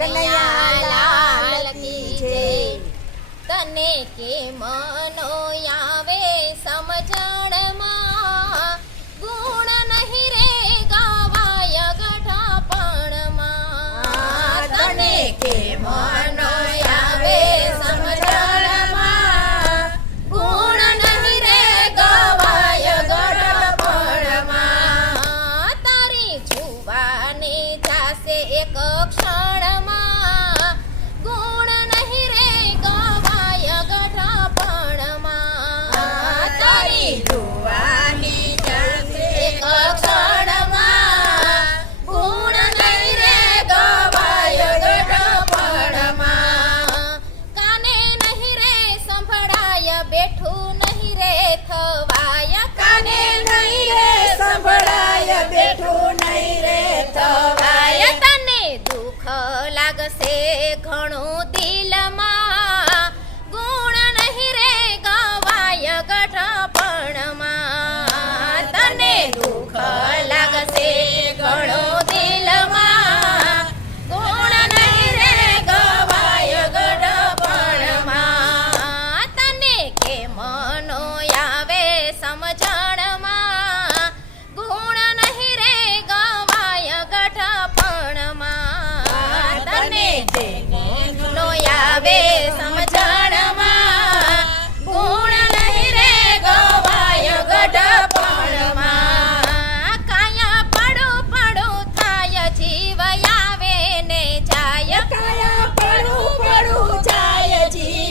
કનૈયા લાલ કી જય. તને કે મનો આવે સમજણમાં, ગુણ નહીં રે ગાવાય ગઠાપણમાં. તને કે મનો આવે સમજણમાં, ગુણ નહીં રે ગવાય ગળપણમાં. તારી જુવાની જાશે એક ક્ષણમાં, ગુણ નહીં રે ગવાય ગઠાપણમાં. તારી જુવાની જાશે એક ક્ષણમાં, ગુણ નહીં રે ગવાય ગળપણમાં. કાને નહીં રે સંભળાય, બેઠું નહીં રે થવાય. કાને નહીં રે સંભળાય, બેઠું નહીં રે થવાય. તને દુઃખ લાગશે ઘણું દિલમાં,